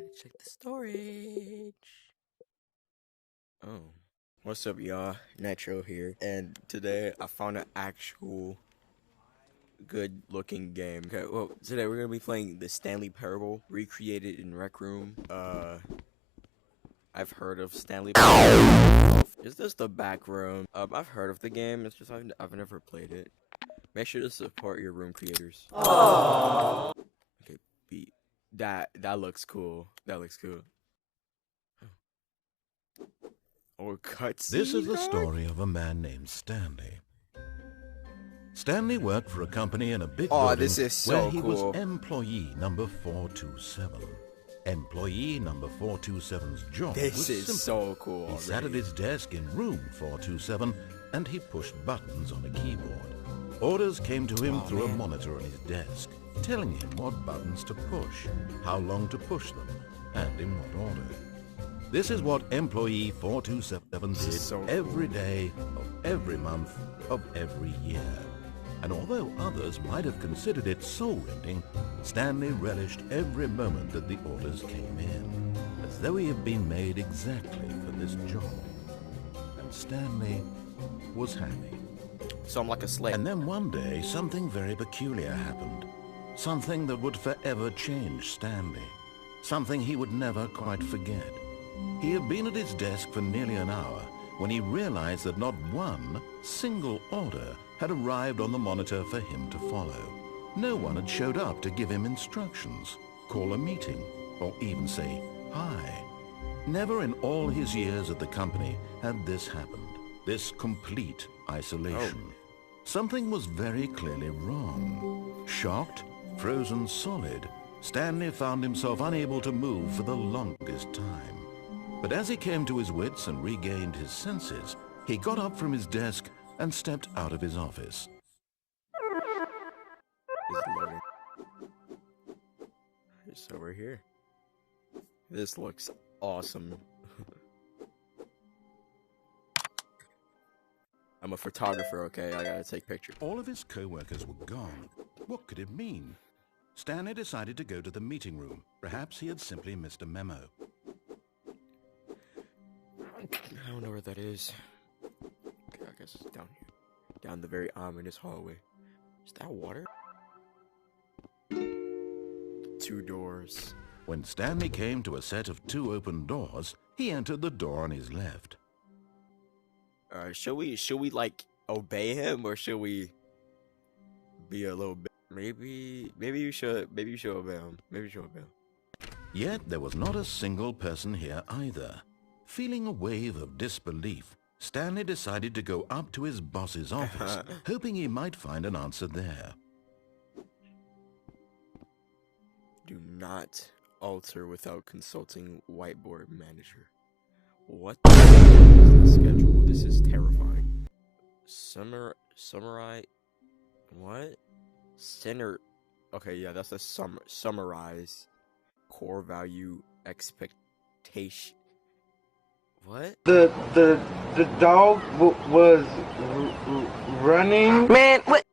Time to check the storage. Oh. What's up, y'all? Nitro here. And today I found an actual good looking game. Okay, well, today we're gonna be playing the Stanley Parable, recreated in Rec Room. I've heard of Stanley Parable. Is this the back room? I've heard of the game, it's just I've never played it. Make sure to support your room creators. Aww. Okay, beat. That looks cool. That looks cool. Or cutscene. This is the story of a man named Stanley. Stanley worked for a company in a big building this is so where he cool. was employee number 427. Employee number 427's job was This is simple. so cool. He sat at his desk in room 427 and he pushed buttons on a keyboard. Orders came to him through a monitor on his desk, telling him what buttons to push, how long to push them, and in what order. This is what employee 427 did every day of every month of every year. And although others might have considered it soul-rending, Stanley relished every moment that the orders came in, as though he had been made exactly for this job. And Stanley was happy. So I'm like a slave. And then one day, something very peculiar happened. Something that would forever change Stanley. Something he would never quite forget. He had been at his desk for nearly an hour when he realized that not one single order had arrived on the monitor for him to follow. No one had showed up to give him instructions, call a meeting, or even say hi. Never in all his years at the company had this happened, this complete isolation. Something was very clearly wrong. Shocked, frozen solid, Stanley found himself unable to move for the longest time. But as he came to his wits and regained his senses, he got up from his desk and stepped out of his office. It's loading. So we're here. This looks awesome. I'm a photographer, okay? I gotta take pictures. All of his co-workers were gone. What could it mean? Stanley decided to go to the meeting room. Perhaps he had simply missed a memo. I don't know where that is. Okay, I guess it's down here. Down the very ominous hallway. Is that water? 2 doors. When Stanley came to a set of 2 open doors, he entered the door on his left. Should we like obey him, or should we be a little bit? Maybe you should obey him. Maybe you should obey him. Yet there was not a single person here either. Feeling a wave of disbelief, Stanley decided to go up to his boss's office, hoping he might find an answer there. Do not alter without consulting whiteboard manager. What the is the schedule? This is terrifying. Summarize. What? Center. Okay, yeah, that's a summarize. Core value expectation. What? The dog was running. Man, what?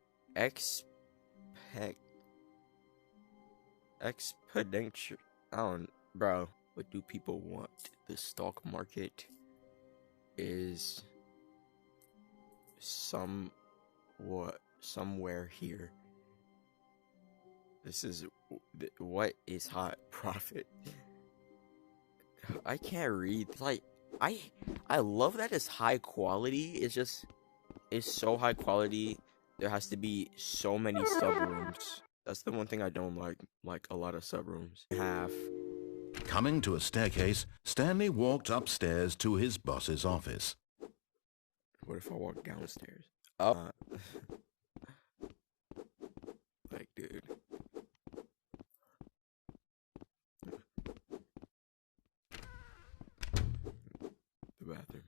Exponential. I don't, bro. What do people want? The stock market is somewhere here. This is what is hot profit. I can't read. Like I love that it's high quality. It's so high quality. There has to be so many subrooms. That's the one thing I don't like a lot of subrooms. Coming to a staircase, Stanley walked upstairs to his boss's office. What if I walk downstairs? Oh. Like, dude. The bathroom.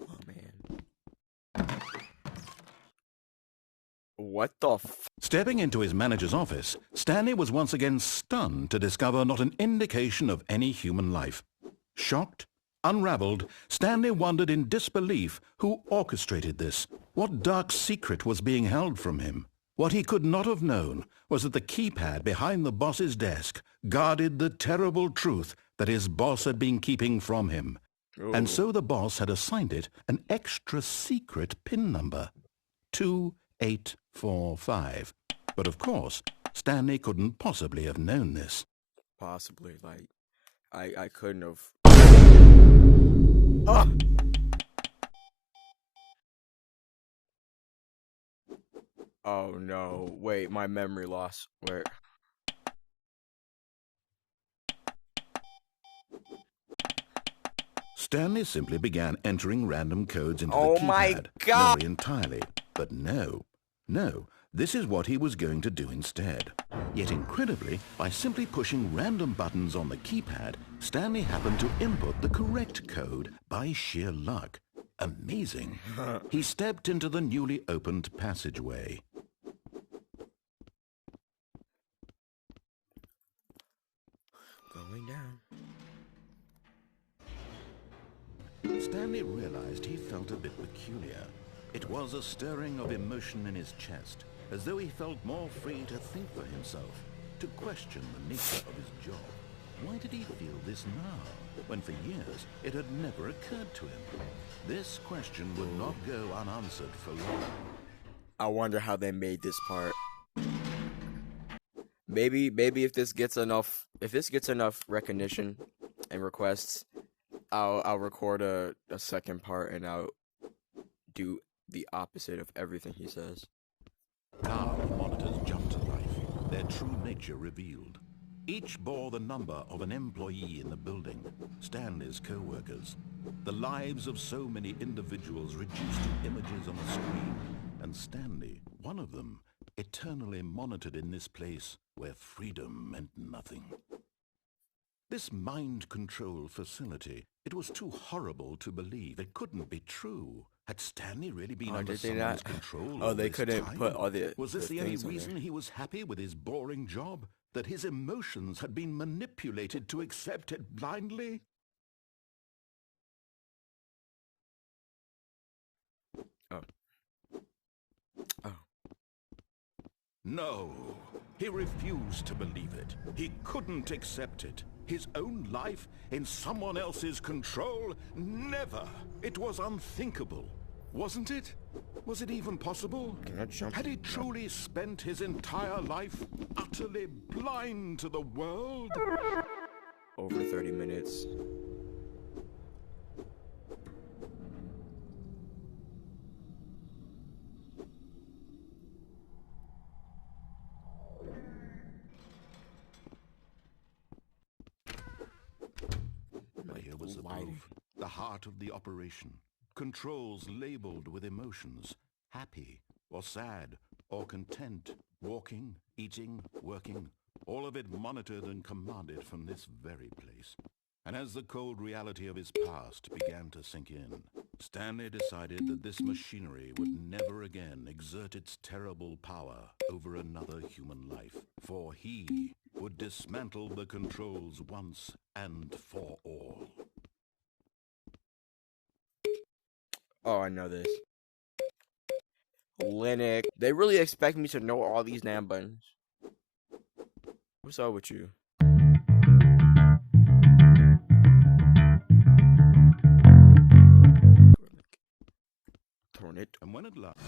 Oh, man. What the f- Stepping into his manager's office, Stanley was once again stunned to discover not an indication of any human life. Shocked, Unraveled, Stanley wondered in disbelief who orchestrated this. What dark secret was being held from him? What he could not have known was that the keypad behind the boss's desk guarded the terrible truth that his boss had been keeping from him. Ooh. And so the boss had assigned it an extra secret PIN number, 2845. But of course, Stanley couldn't possibly have known this. Possibly, like, I couldn't have. Ah! Oh no, wait, my memory loss. Where? Stanley simply began entering random codes into Oh the keypad, my God! very entirely. But no, this is what he was going to do instead. Yet incredibly, by simply pushing random buttons on the keypad, Stanley happened to input the correct code by sheer luck. Amazing. He stepped into the newly opened passageway. Going down. Stanley realized he felt a bit peculiar. It was a stirring of emotion in his chest, as though he felt more free to think for himself, to question the nature of his job. Why did he feel this now, when for years it had never occurred to him? This question would not go unanswered for long. I wonder how they made this part. Maybe if this gets enough recognition and requests, I'll record a second part and I'll do the opposite of everything he says. Now the monitors jumped to life, their true nature revealed. Each bore the number of an employee in the building, Stanley's co-workers. The lives of so many individuals reduced to images on a screen, and Stanley, one of them, eternally monitored in this place where freedom meant nothing. This mind control facility, it was too horrible to believe. It couldn't be true. Had Stanley really been under someone's control? Oh, they couldn't put all the Was this the only things on reason he was happy with his boring job? That his emotions had been manipulated to accept it blindly? Oh. No, he refused to believe it. He couldn't accept it. His own life in someone else's control? Never. It was unthinkable. Wasn't it? Was it even possible? Had he truly spent his entire life utterly blind to the world? Over 30 minutes. Here was the proof, the heart of the operation. Controls labeled with emotions, happy or sad or content, walking, eating, working, all of it monitored and commanded from this very place. And as the cold reality of his past began to sink in, Stanley decided that this machinery would never again exert its terrible power over another human life, for he would dismantle the controls once and for all. Oh, I know this. Linux. They really expect me to know all these damn buttons. What's up with you? Turn it. And when it last...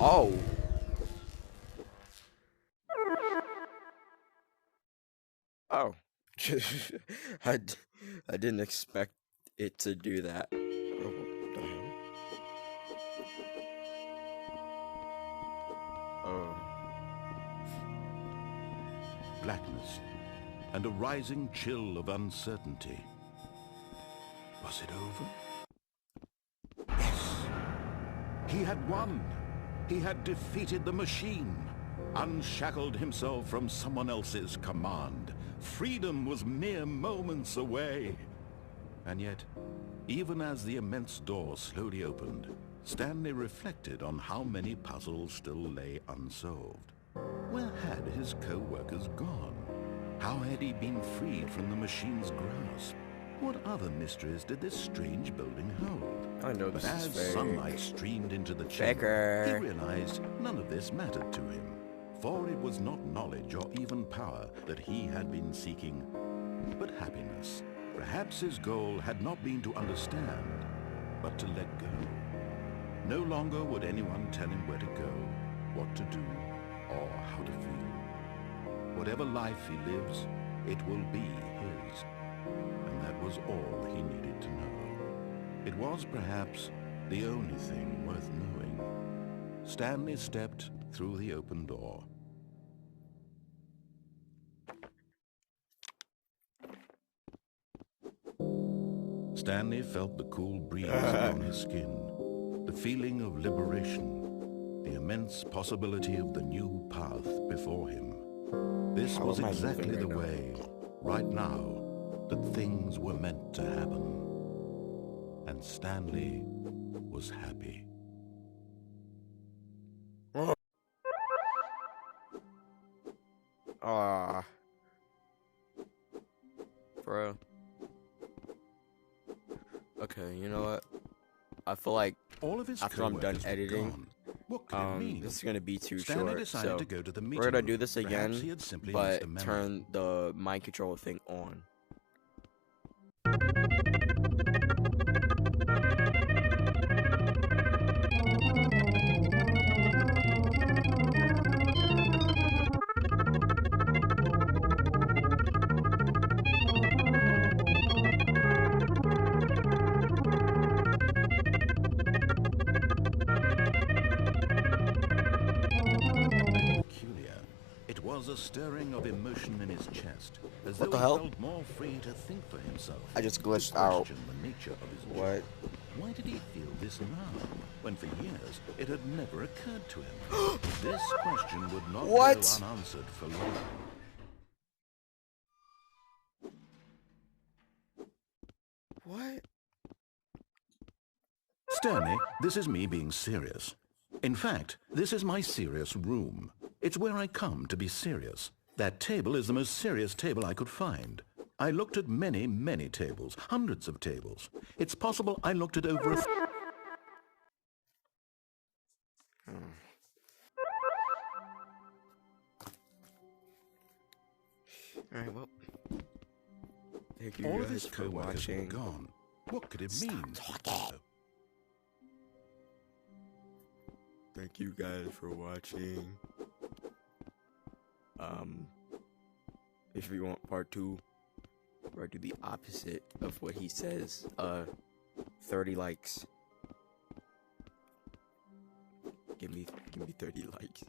Oh. Oh. I didn't expect it to do that. Oh, what the hell? Oh. Blackness and a rising chill of uncertainty. Was it over? Yes! He had won! He had defeated the machine, unshackled himself from someone else's command. Freedom was mere moments away. And yet, even as the immense door slowly opened, Stanley reflected on how many puzzles still lay unsolved. Where had his co-workers gone? How had he been freed from the machine's grasp? What other mysteries did this strange building hold? I know But this is as fake. sunlight streamed into the chamber, he realized none of this mattered to him, for it was not knowledge or even power that he had been seeking, but happiness. Perhaps his goal had not been to understand, but to let go. No longer would anyone tell him where to go, what to do, or how to feel. Whatever life he lives, it will be his. And that was all he needed to know. It was perhaps the only thing worth knowing. Stanley stepped through the open door. Stanley felt the cool breeze upon his skin, the feeling of liberation, the immense possibility of the new path before him. This How was am I exactly moving the right now? way, right now, that things were meant to happen. And Stanley was happy. Ah, bro. Okay, you know what? I feel like All of his after I'm done co-workers were editing, gone. What could it mean? this is gonna be too Stanley short. decided So to go to the meeting we're gonna do room. this Perhaps again, he had simply but missed a memo. turn the mind control thing on. Peculiar. It was a stirring of emotion in his chest, as What though the he hell? felt more free to think for himself. I just to glitched out. question the nature of his What? job. Why did he feel this now, when for years it had never occurred to him? This question would not What? go unanswered for long. What? Stanley, this is me being serious. In fact, this is my serious room. It's where I come to be serious. That table is the most serious table I could find. I looked at many, many tables, hundreds of tables. It's possible I looked at over a... Alright, well. Thank you All of guys his for co-workers were watching. gone. What could it mean? Thank you guys for watching. If you want part 2, where I do the opposite of what he says, 30 likes. Give me 30 likes.